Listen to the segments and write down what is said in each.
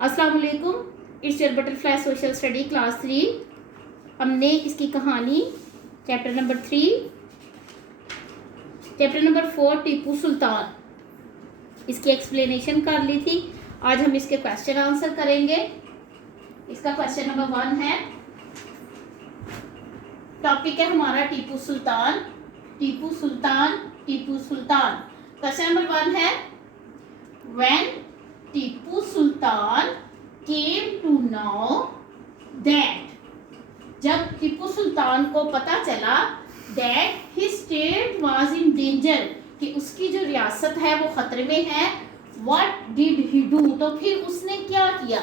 अस्सलाम वालेकुम। It's your butterfly social study class 3। हमने इसकी कहानी chapter number 3, chapter number 4 Tipu Sultan, इसकी एक्सप्लेनेशन कर ली थी। आज हम इसके क्वेश्चन आंसर करेंगे। इसका क्वेश्चन नंबर 1 है, टॉपिक है हमारा टीपू सुल्तान। टीपू सुल्तान, टीपू सुल्तान। क्वेश्चन नंबर 1 है, when Tipu Sultan came to know that, जब टीपू सुल्तान को पता चला that his state was in danger, कि उसकी जो रियासत है वो खतरे में है, what did he do, तो फिर उसने क्या किया।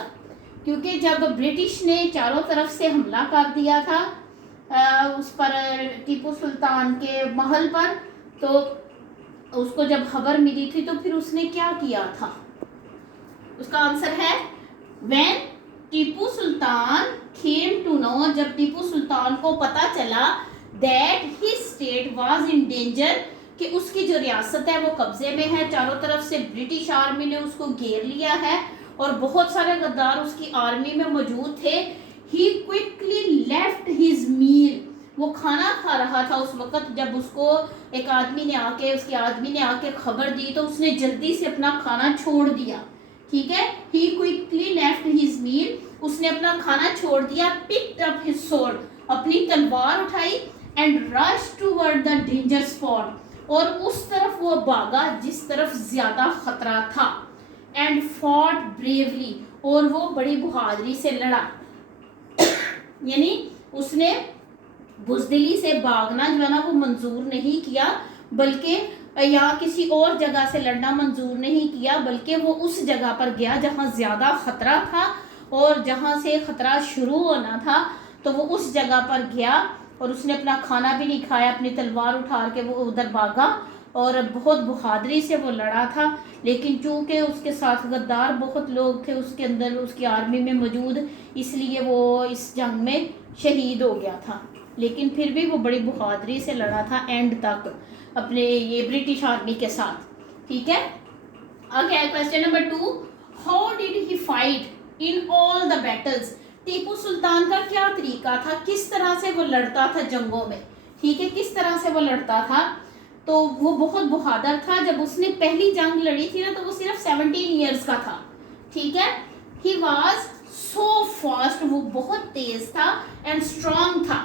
क्योंकि जब ब्रिटिश ने चारों तरफ से हमला कर दिया था उस पर, टीपू सुल्तान के महल पर, तो उसको जब खबर मिली थी तो फिर उसने क्या किया था। उसका आंसर है when Tipu Sultan came to know, जब टीपू सुल्तान को पता चला that his state was in danger, कि उसकी जो रियासत है वो कब्जे में है, चारों तरफ से ब्रिटिश आर्मी ने उसको घेर लिया है और बहुत सारे गद्दार उसकी आर्मी में मौजूद थे। ही क्विकली लेफ्ट हिज मील, वो खाना खा रहा था उस वक्त जब उसको एक आदमी ने आके, उसके आदमी ने आके खबर दी, तो उसने जल्दी से अपना खाना छोड़ दिया। ठीक है, ही क्विकली लेफ्ट हिज मील, उसने अपना खाना छोड़ दिया। पिक्ड अप हिज स्वॉर्ड, अपनी तलवार उठाई, and rush toward the danger spot, और उस तरफ वो भागा जिस तरफ ज्यादा खतरा था। एंड फॉट ब्रेवली, और वो बड़ी बहादुरी से लड़ा। यानी उसने बुज़दिली से भागना जो है ना वो मंजूर नहीं किया, बल्कि या किसी और जगह से लड़ना मंजूर नहीं किया, बल्कि वो उस जगह पर गया जहाँ ज़्यादा ख़तरा था, और जहाँ से ख़तरा शुरू होना था तो वो उस जगह पर गया, और उसने अपना खाना भी नहीं खाया, अपनी तलवार उठा के वो उधर भागा और बहुत बहादुरी से वो लड़ा था। लेकिन चूँकि उसके साथ गद्दार बहुत लोग थे उसके अंदर, उसकी आर्मी में मौजूद, इसलिए वो इस जंग में शहीद हो गया था। लेकिन फिर भी वो बड़ी बहादुरी से लड़ा था एंड तक अपने ये ब्रिटिश आर्मी के साथ। ठीक है, आगे है question number 2, how did he fight in all the battles, Tipu Sultan का क्या तरीका था, किस तरह से वो लड़ता था जंगों में। ठीक है, किस तरह से वो लड़ता था, तो वो बहुत बहादुर था। जब उसने पहली जंग लड़ी थी ना तो वो सिर्फ 17 ईयर्स का था। ठीक है, ही वॉज सो फास्ट, वो बहुत तेज था, एंड स्ट्रांग था।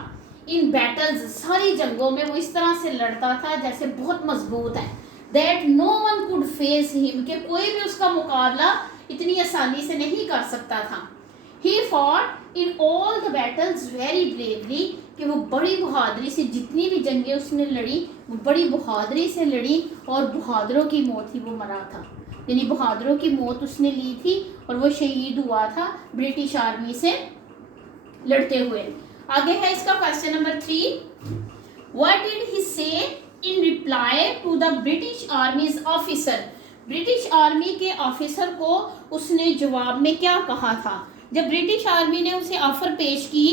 इन बैटल्स, सारी जंगों में वो इस तरह से लड़ता था जैसे बहुत मजबूत है। That no one could face him, कि कोई भी उसका मुकाबला इतनी आसानी से नहीं कर सकता था। He fought in all the battles very bravely, कि वो बड़ी बहादुरी से, जितनी भी जंगें उसने लड़ी वो बड़ी बहादुरी से लड़ी, और बहादुरों की मौत ही वो मरा था। यानी बहादुरों की मौत उसने ली थी और वो शहीद हुआ था ब्रिटिश आर्मी से लड़ते हुए। आगे है इसका question number 3, what did he say in reply to the British army's officer, British army के ऑफिसर को उसने जवाब में क्या कहा था। जब ब्रिटिश आर्मी ने उसे ऑफर पेश की,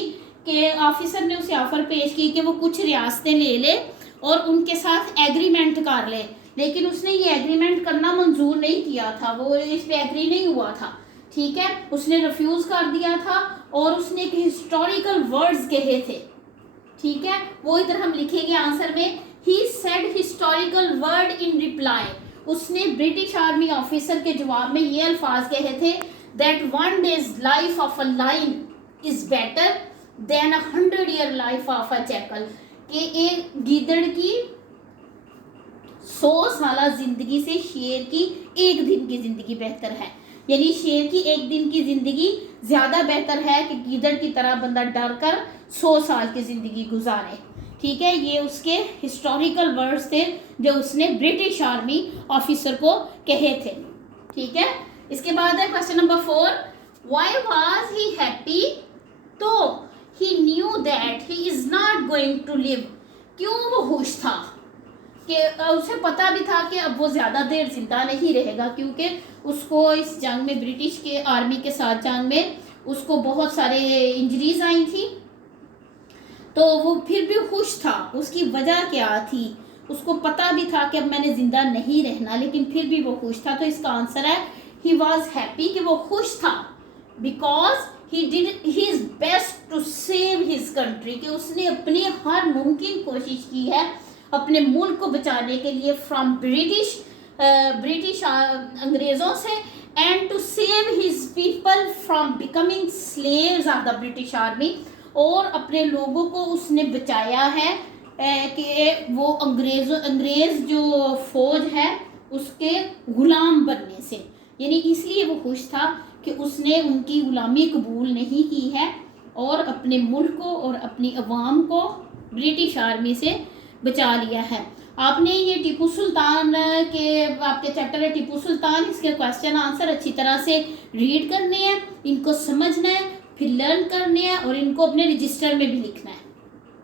कि ऑफिसर ने उसे ऑफर पेश की कि वो कुछ रियासतें ले ले और उनके साथ एग्रीमेंट कर ले, लेकिन उसने ये एग्रीमेंट करना मंजूर नहीं किया था, वो इस पे एग्री नहीं हुआ था। ठीक है, उसने रिफ्यूज कर दिया था और उसने एक हिस्टोरिकल वर्ड्स कहे थे। ठीक है, वो इधर हम लिखेंगे आंसर में, he said historical word in reply, उसने ब्रिटिश आर्मी ऑफिसर के जवाब में ये अल्फाज कहे थे, that 1 days life of a lion is better than 100 year life of a jackal, कि एक गीदड़ की 100 साल जिंदगी से शेर की एक दिन की जिंदगी बेहतर है। यानी शेर की एक दिन की जिंदगी ज्यादा बेहतर है कि गीदड़ की तरह बंदा डर कर 100 साल की जिंदगी गुजारे। ठीक है, ये उसके हिस्टोरिकल वर्ड्स थे जो उसने ब्रिटिश आर्मी ऑफिसर को कहे थे। ठीक है, इसके बाद है question number 4, why was he happy, though he knew that he is not going to live, क्यों वो खुश था, कि उसे पता भी था कि अब वो ज़्यादा देर जिंदा नहीं रहेगा, क्योंकि उसको इस जंग में, ब्रिटिश के आर्मी के साथ जंग में उसको बहुत सारे इंजरीज आई थी, तो वो फिर भी खुश था। उसकी वजह क्या थी, उसको पता भी था कि अब मैंने ज़िंदा नहीं रहना, लेकिन फिर भी वो खुश था। तो इसका आंसर है ही वॉज हैप्पी, कि वो खुश था। Because he did his best to save his country, कि उसने अपनी हर मुमकिन कोशिश की है अपने मुल्क को बचाने के लिए फ्रॉम ब्रिटिश अंग्रेज़ों से, and to save his people from becoming slaves of the British army, और अपने लोगों को उसने बचाया है कि वो अंग्रेज़ जो फौज है उसके गुलाम बनने से। यानी इसलिए वो खुश था कि उसने उनकी गुलामी कबूल नहीं की है और अपने मुल्क को और अपनी अवाम को ब्रिटिश आर्मी से बचा लिया है। आपने ये टीपू सुल्तान के आपके चैप्टर है टीपू सुल्तान, इसके क्वेश्चन आंसर अच्छी तरह से रीड करने हैं, इनको समझना है, फिर लर्न करने हैं और इनको अपने रजिस्टर में भी लिखना है।